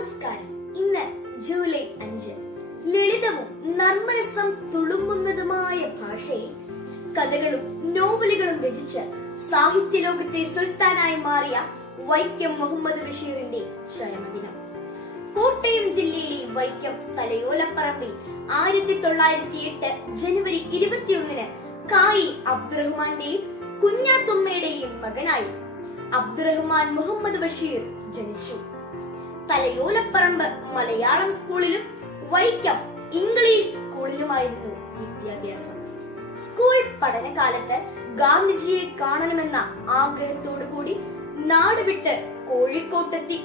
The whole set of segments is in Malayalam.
നമസ്കാരം. ഇന്ന് ജൂലൈ അഞ്ച്. ലളിതവും നർമ്മരസം തുളുമ്പുന്നതുമായ ഭാഷയിൽ കഥകളും നോവലുകളും രചിച്ച് സാഹിത്യ ലോകത്തെ സുൽത്താനായി മാറിയ വൈക്കം മുഹമ്മദ് ബഷീറിന്റെ ചരമദിനം. കോട്ടയം ജില്ലയിലെ വൈക്കം തലയോലപ്പറമ്പിൽ ആയിരത്തി തൊള്ളായിരത്തി എട്ട് ജനുവരി ഇരുപത്തിയൊന്നിന് കായി അബ്ദുറഹ്മാന്റെയും കുഞ്ഞാത്തുമ്മയുടെയും മകനായി അബ്ദുറഹ്മാൻ മുഹമ്മദ് ബഷീർ ജനിച്ചു. തലയോലപ്പറമ്പ് മലയാളം സ്കൂളിലും വൈക്കം ഇംഗ്ലീഷ് സ്കൂളിലുമായിരുന്നു വിദ്യാഭ്യാസം. സ്കൂൾ പഠനകാലത്ത് ഗാന്ധിജിയെ കാണണമെന്ന ആഗ്രഹത്തോടു കൂടി നാടുവിട്ട് കോഴിക്കോട്ടെത്തി.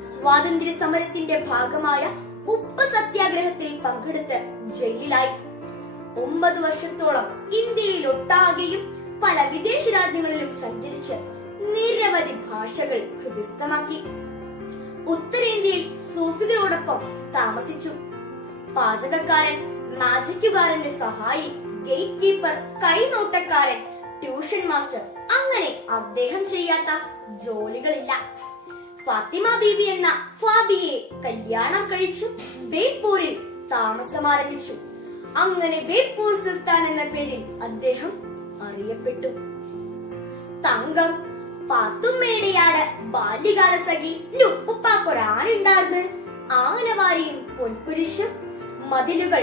സ്വാതന്ത്ര്യ സമരത്തിന്റെ ഭാഗമായ ഉപ്പ് സത്യാഗ്രഹത്തിൽ പങ്കെടുത്ത് ജയിലിലായി. ഒമ്പത് വർഷത്തോളം ഇന്ത്യയിൽ ഒട്ടാകെയും പല വിദേശ രാജ്യങ്ങളിലും സഞ്ചരിച്ച് നിരവധി ഭാഷകൾ ഹൃദയസ്ഥമാക്കി. ഉത്തരേന്ത്യയിൽ സൂഫികളോടൊപ്പം താമസിച്ചു. പാചകക്കാരൻ മാജിക്കുകാരന്റെ സഹായി ഗേറ്റ് കീപ്പർ കൈനോട്ടക്കാരൻ ട്യൂഷൻ മാസ്റ്റർ അങ്ങനെ അദ്ദേഹം ചെയ്യാത്ത ജോലികളില്ല. ഫാത്തിമ ബീവി എന്ന ഫാബിയെ കല്യാണം കഴിച്ചു ബേപ്പൂരിൽ താമസം ആരംഭിച്ചു. അങ്ങനെ ബേപ്പൂർ സുൽത്താൻ എന്ന പേരിൽ അദ്ദേഹം അറിയപ്പെട്ടു. തങ്കം പാത്തുമ്മയുടെയാട് ബാല്യകാല സഖി ഉപ്പുപ്പാക്കൊരാനുണ്ടായിരുന്നു ആനവാരിയും പൊൻകുരിശും മതിലുകൾ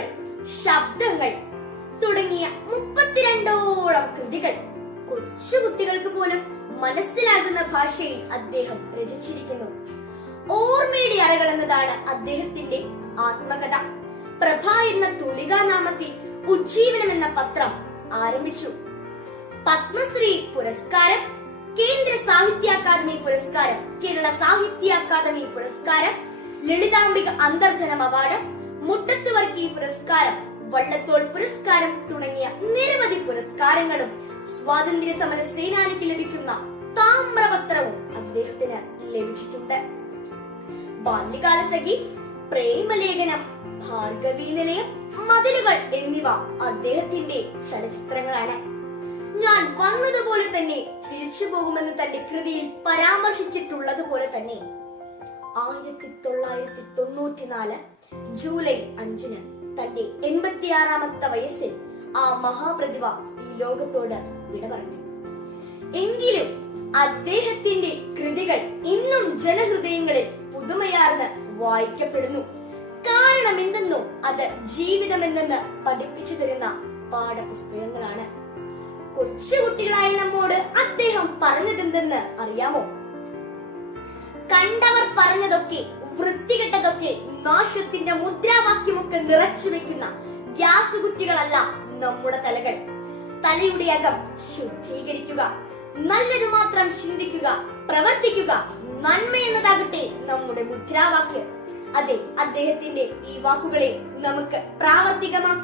ശബ്ദങ്ങൾ തുടങ്ങിയ മുപ്പത്തിരണ്ടോളം കൃതികൾ കൊച്ചുകുട്ടികൾക്ക് പോലും മനസ്സിലാകുന്ന ഭാഷയിൽ അദ്ദേഹം രചിച്ചിരിക്കുന്നു. ഓർമ്മയുടെ അറകൾ എന്നതാണ് അദ്ദേഹത്തിന്റെ ആത്മകഥ. പ്രഭ എന്ന തുലികാനാമത്തിൽ ഉജ്ജീവനം എന്ന പത്രം ആരംഭിച്ചു. പത്മശ്രീ പുരസ്കാരം കേന്ദ്ര സാഹിത്യ അക്കാദമി പുരസ്കാരം കേരള സാഹിത്യ അക്കാദമി പുരസ്കാരം ലളിതാംബിക അന്തർജനം അവാർഡ് മുട്ടത്ത് വർക്കി പുരസ്കാരം വള്ളത്തോൾ പുരസ്കാരം തുടങ്ങിയ നിരവധി പുരസ്കാരങ്ങളും സ്വാതന്ത്ര്യ സമര സേനാനിക്ക് ലഭിക്കുന്ന താമ്രപത്രവും അദ്ദേഹത്തിന് ലഭിച്ചിട്ടുണ്ട്. ബാല്യകാല സഖി പ്രേമലേഖനം ഭാർഗവീ നിലയം മതിലുകൾ എന്നിവ അദ്ദേഹത്തിന്റെ ചലച്ചിത്രങ്ങളാണ്. വന്നതുപോലെ തന്നെ തിരിച്ചു പോകുമെന്ന് തന്റെ കൃതിയിൽ പരാമർശിച്ചിട്ടുള്ളത് പോലെ തന്നെ. ആയിരത്തി തൊള്ളായിരത്തി തൊണ്ണൂറ്റിനാല് ജൂലൈ അഞ്ചിന് തന്റെ എൺപത്തിയാറാമത്തെ വയസ്സിൽ ആ മഹാപ്രതിഭ ഈ ലോകത്തോട് വിട പറഞ്ഞു. എങ്കിലും അദ്ദേഹത്തിന്റെ കൃതികൾ ഇന്നും ജനഹൃദയങ്ങളിൽ പുതുമയാർന്ന് വായിക്കപ്പെടുന്നു. കാരണം എന്തെന്നോ അത് ജീവിതമെന്നെന്ന് പഠിപ്പിച്ചു തരുന്ന പാഠപുസ്തകങ്ങളാണ്. കൊച്ചുകുട്ടികളായ നമ്മോട് അദ്ദേഹം പറഞ്ഞതെന്തെന്ന് അറിയാമോ? കണ്ടവർ പറഞ്ഞതൊക്കെ വൃത്തികെട്ടതൊക്കെ നാശത്തിന്റെ മുദ്രാവാക്യമൊക്കെ നിറച്ചു വെക്കുന്ന ഗ്യാസ് കുറ്റികളല്ല നമ്മുടെ തലകൾ. തലയുടെ അകം ശുദ്ധീകരിക്കുക നല്ലത് മാത്രം ചിന്തിക്കുക പ്രവർത്തിക്കുക നന്മ എന്നതാകട്ടെ നമ്മുടെ മുദ്രാവാക്യം. അതെ അദ്ദേഹത്തിന്റെ ഈ വാക്കുകളെ നമുക്ക് പ്രാവർത്തികമാക്കാം.